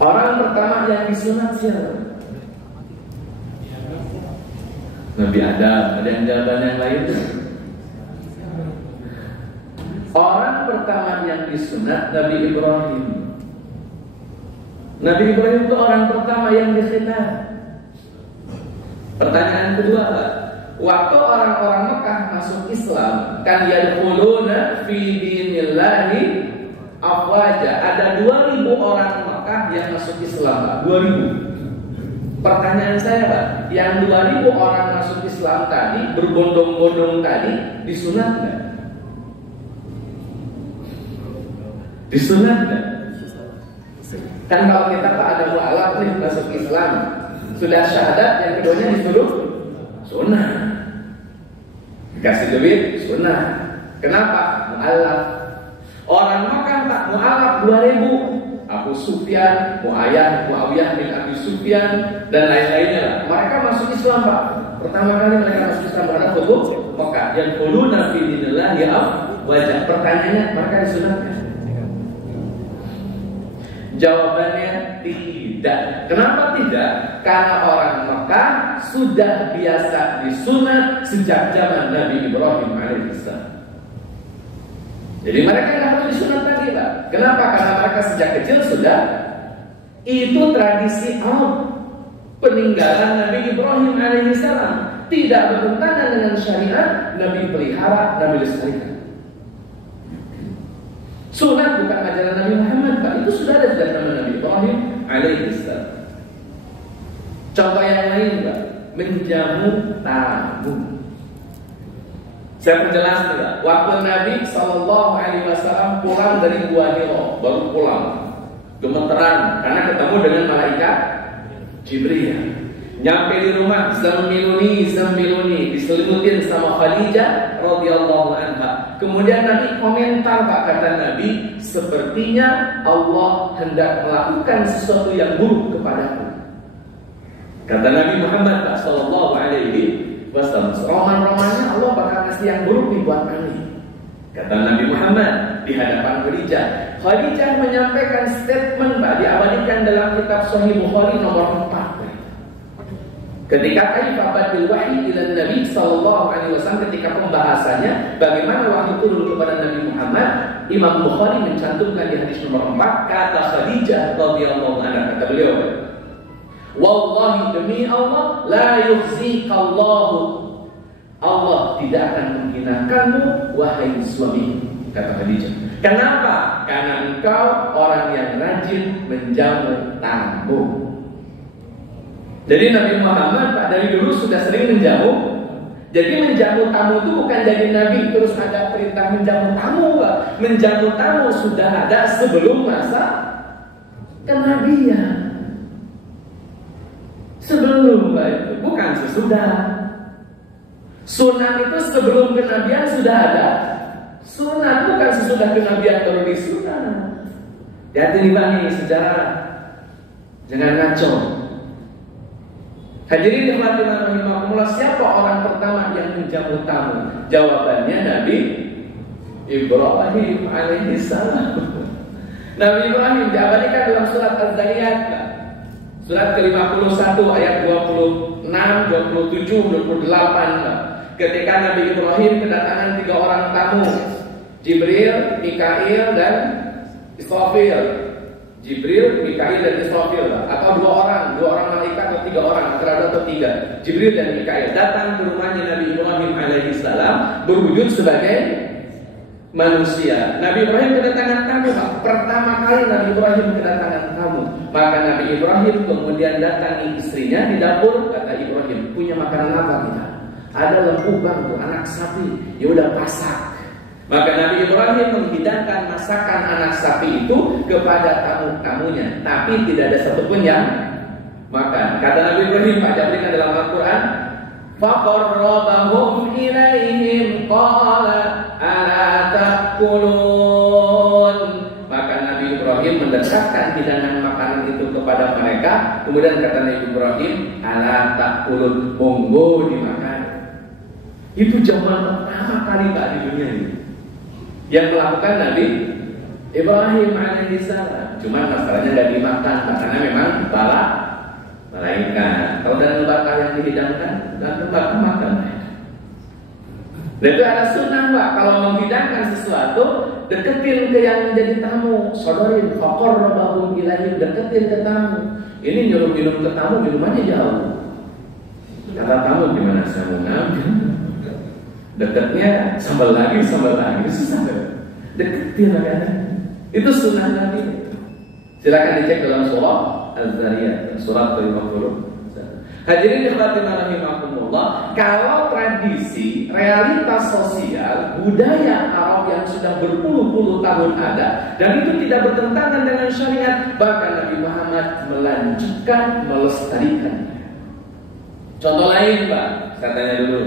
Orang pertama yang disunat siapa? Nabi Adam. Ada yang jawaban yang lain? Orang pertama yang disunat Nabi Ibrahim. Nabi Ibrahim itu orang pertama yang dikhitan. Pertanyaan kedua, Pak. Waktu orang-orang Mekah masuk Islam, kan yadkhuluna fi dinillahi afwaja. Ada 2000 orang Mekah yang masuk Islam, Pak. 2000. Pertanyaan saya, Pak, yang 2000 orang masuk Islam tadi, berbondong-bondong tadi, disunat nggak? Disunat nggak? Kan kalau kita, Pak, ada mu'alaf nih masuk Islam, sudah syahadat, yang keduanya disuruh sunnah. Kasih duit, sunnah. Kenapa? Mu'alaf. Orang makan, Pak, mu'alaf 2000. Abu Sufyan, Muawiyah bin Abi Sufyan, dan lain-lainnya lah. Mereka masuk Islam, Pak. Pertama kali mereka masuk Islam pada Khutbah Mekah. Yang quluna fi dinillahi afwaja. Pertanyaannya, mereka disunatkan? Jawabannya tidak. Kenapa tidak? Karena orang Mekah sudah biasa disunat sejak zaman Nabi Ibrahim alaihissalam. Jadi mereka tidak perlu disunat lagi, Pak. Kenapa? Karena mereka sejak kecil sudah. Itu tradisi peninggalan Nabi Ibrahim alaihissalam. Tidak bertentangan dengan syariat. Nabi pelihara, Nabi lestarikan. Sunat bukan ajaran Nabi Muhammad, Pak. Itu sudah ada sejak zaman Nabi Ibrahim alaihissalam. Contoh yang lain, Pak. Menjamu tamu. Saya perjelas nih, Pak. Waktu Nabi SAW pulang dari Gua Hiro, baru pulang, gemeteran karena ketemu dengan malaikat Jibril. Nyampe di rumah, zamiluni, diselimutin sama Khadijah radhiyallahu anha. Kemudian Nabi komentar, Pak, kata Nabi, sepertinya Allah hendak melakukan sesuatu yang buruk kepadaku. Kata Nabi Muhammad, Pak, sallallahu alaihi wasallam, roman-romannya Allah bakal kasih yang buruk nih buat kami. Kata Nabi Muhammad di hadapan Khadijah. Khadijah menyampaikan statement, Pak, diabadikan dalam kitab Sahih Bukhari nomor 4. Ketika kaifatul wahyi ila Nabi sallallahu alaihi wasallam, ketika pembahasannya bagaimana wahyu turun kepada Nabi Muhammad, Imam Bukhari mencantumkan di hadis nomor 4, kata Khadijah radhiyallahu anha, kata beliau, wallahi demi Allah, la yukhzikallahu, Allah tidak akan menghinakanmu wahai suami, kata Khadijah. Kenapa? Karena engkau orang yang rajin menjamu tamu. Jadi Nabi Muhammad, Pak, dari dulu sudah sering menjamu. Jadi menjamu tamu itu bukan jadi Nabi terus ada perintah menjamu tamu, Pak. Menjamu tamu sudah ada sebelum masa kenabian. Sebelum, Pak, itu bukan sesudah. Sunat itu sebelum kenabian sudah ada. Sunat bukan sesudah kenabian baru disunat. Hati-hati nih sejarah, jangan ngaco. Hadirin rahimahullah rahimakumullah, siapa orang pertama yang menjamu tamu? Jawabannya Nabi Ibrahim alaihissalam. Nabi Ibrahim diabadikan dalam surat Az-Zariyat, surat ke-51 ayat 26, 27, 28. Ketika Nabi Ibrahim kedatangan 3 orang tamu, Jibril, Mikail, dan Israfil. Jibril, Mikail, dan Israfil, atau 2 orang malaikat, atau 3 orang, antara 2 atau 3. Jibril dan Mikail datang ke rumahnya Nabi Ibrahim alaihissalam berwujud sebagai manusia. Nabi Ibrahim kedatangan tamu, Pak. Pertama kali Nabi Ibrahim kedatangan tamu, maka Nabi Ibrahim kemudian datangi istrinya di dapur. Kata Ibrahim, punya makanan apa kita? Ada lembu bangku, anak sapi, ya udah pasak. Maka Nabi Ibrahim menghidangkan masakan anak sapi itu kepada tamu-tamunya, tapi tidak ada satupun yang makan. Kata Nabi Ibrahim, Pak, jabarkan dalam Al-Quran, faqarrabahum ilaihim qala ala ta'kulun. Maka Nabi Ibrahim mendekatkan hidangan makanan itu kepada mereka. Kemudian kata Nabi Ibrahim, ala ta'kulun, monggo dimakan. Itu zaman pertama kali, Pak, di dunia ini yang melakukan Nabi Ibrahim alaihissalam. Cuman masalahnya nggak dimakan karena memang kepala malaikat. Kalau dan bakar yang dihidangkan dan bakar makan. Dan itu ada sunnah Pak, kalau menghidangkan sesuatu deketin ke yang jadi tamu, sodorin, faqarrabahum ilaihim, deketin ke tamu. Ini nyuruh minum ke tamu, minumannya jauh. Kata tamu gimana saya mau ngambil? Deketnya sambal lagi, susah kan? Deketin kan? Itu sunnah Nabi. Silakan dicek dalam surah Az-Zariyat, surat 50. Hadirin ikhwatina rahimakumullah, kalau tradisi, realitas sosial, budaya Arab yang sudah berpuluh-puluh tahun ada dan itu tidak bertentangan dengan syariat, bahkan Nabi Muhammad melanjutkan melestarikannya. Contoh lain Pak, saya tanya dulu,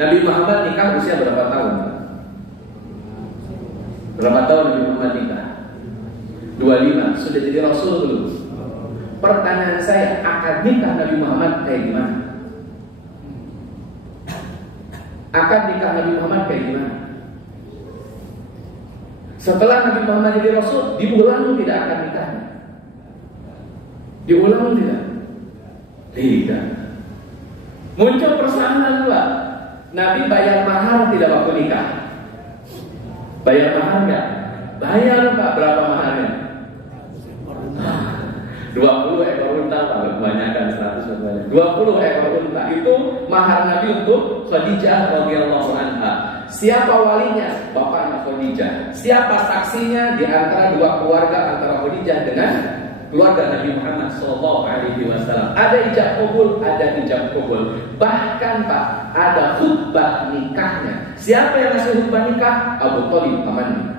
Nabi Muhammad nikah usia berapa tahun? Berapa tahun Nabi Muhammad nikah? 25, sudah jadi Rasul belum? Pertanyaan saya, akad nikah Nabi Muhammad kayak gimana? Akad nikah Nabi Muhammad kayak gimana? Setelah Nabi Muhammad jadi Rasul, diulang tidak akad nikahnya? Diulang tidak? Tidak. Muncul persamaan Pak. Nabi bayar mahar tidak waktu nikah? Bayar mahar enggak? Bayar Pak, berapa maharnya? 20 ekor unta Pak, kebanyakan 100 20 ekor unta itu mahar Nabi untuk Khadijah radhiyallahu anha. Siapa walinya? Bapaknya Khadijah. Siapa saksinya di antara dua keluarga antara Khadijah dengan keluarga Nabi Muhammad sallallahu alaihi wasallam? Ada ijab kabul, ada ijab kabul. Bahkan Pak, ada khutbah nikahnya. Siapa yang ngasih khutbah nikah? Abu Thalib pamannya.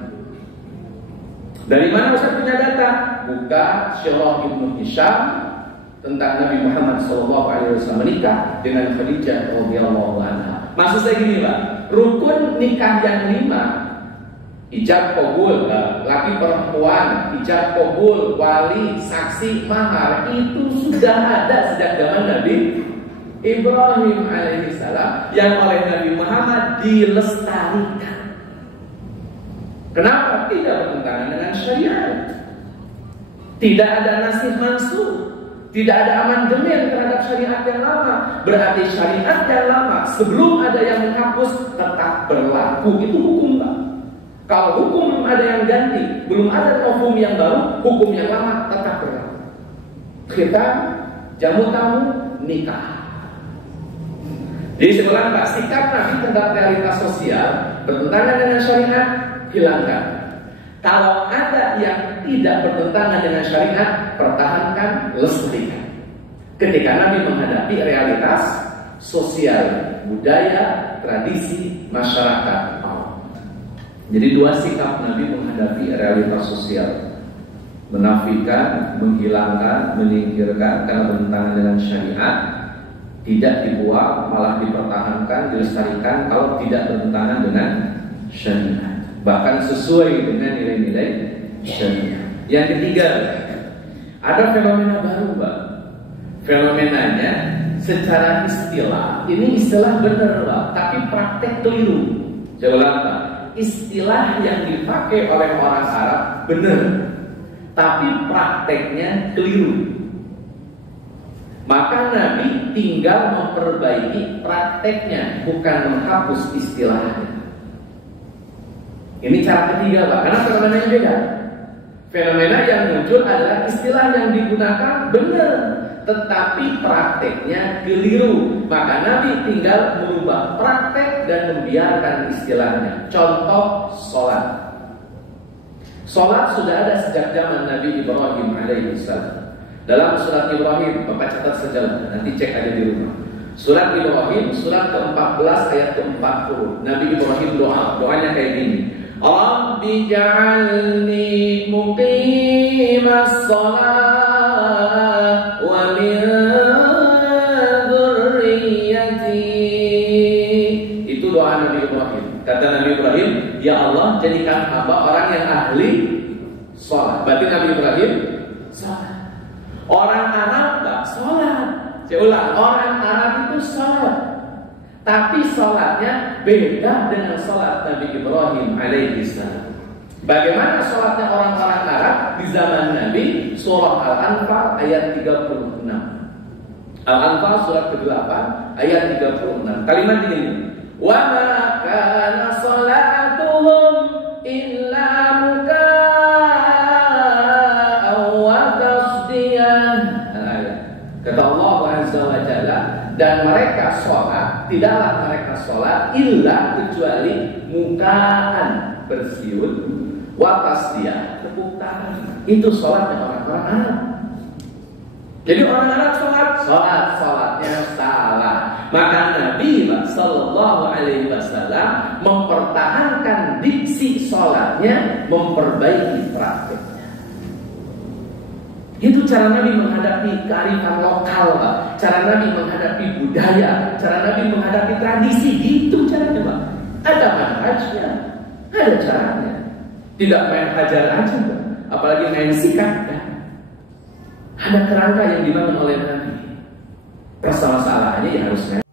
Dari mana Ustaz punya data? Buka Syirah Ibnu Hisham tentang Nabi Muhammad SAW menikah dengan Khadijah radhiyallahu anha. Maksud saya gini Pak, rukun nikah yang 5, ijab kabul, laki perempuan, ijab kabul, wali, saksi, mahar, itu sudah ada sejak zaman Nabi Ibrahim alaihissalam yang oleh Nabi Muhammad dilestarikan. Kenapa? Tidak bertentangan dengan syariat. Tidak ada nasih mansuh, tidak ada amandemen terhadap syariat yang lama. Berarti syariat yang lama sebelum ada yang menghapus tetap berlaku. Itu hukum Pak. Kalau hukum belum ada yang ganti, belum ada hukum yang baru, hukum yang lama tetap berlaku. Kita jamu tamu nikah. Jadi sebenarnya Pak, sikap Nabi tentang realitas sosial bertentangan dengan syariat, hilangkan. Kalau ada yang tidak bertentangan dengan syariat, pertahankan, lestarikan. Ketika Nabi menghadapi realitas sosial, budaya, tradisi masyarakat. Jadi dua sikap Nabi menghadapi realitas sosial: menafikan, menghilangkan, menyingkirkan karena bertentangan dengan syariat, tidak dibuang, malah dipertahankan, dilestarikan kalau tidak bertentangan dengan syariat, bahkan sesuai dengan nilai-nilai syariah. Yang ketiga, ada fenomena baru Pak. Fenomenanya secara istilah, ini istilah benar Pak, tapi praktek keliru. Saya ulang Pak, istilah yang dipakai oleh orang Arab benar, tapi prakteknya keliru. Maka Nabi tinggal memperbaiki prakteknya, bukan menghapus istilahnya. Ini cara ketiga Pak, karena fenomenanya beda. Fenomena yang muncul adalah istilah yang digunakan benar, tetapi prakteknya keliru. Maka Nabi tinggal merubah praktek dan membiarkan istilahnya. Contoh sholat. Sholat sudah ada sejak zaman Nabi Ibrahim alaihissalam. Dalam surat Ibrahim, Bapak catat saja, nanti cek aja di rumah. Surat Ibrahim, surat ke-14 ayat ke-40. Nabi Ibrahim doanya kayak gini. Rabbi ja'alni muqimas shalah wa min dzurriyyati. Itu doa Nabi Ibrahim. Kata Nabi Ibrahim, ya Allah, jadikan hamba orang yang ahli sholat. Berarti Nabi Ibrahim sholat. Orang Arab tak sholat. Saya ulang, orang Arab itu sholat, tapi sholatnya beda dengan sholat Nabi Ibrahim alaihissalam. Bagaimana sholatnya orang-orang Arab di zaman Nabi? Surah Al-Anfal ayat 36. Al-Anfal surat ke-8 ayat 36. Kalimat ini, wa ma kana sholatuhum illa muka'an wa tasdiyah. Kata Allah Azza wa Jalla, dan mereka sholat, tidaklah mereka sholat illa kecuali mukaan, bersiul, wa tasdiyah, tepuk tangan. Itu sholatnya orang-orang Arab. Jadi orang Arab sholatnya salah. Maka Nabi Sallallahu Alaihi Wasallam mempertahankan diksi sholatnya, memperbaiki prakteknya. Itu cara Nabi menghadapi kearifan lokal, Pak. Cara Nabi menghadapi budaya, cara Nabi menghadapi tradisi. Gitu caranya, Pak. Ada manhajnya, ada caranya. Tidak main hajar aja, Pak. Apalagi main sikat, ya. Ada kerangka yang dibangun oleh Nabi. Permasalahannya ya harus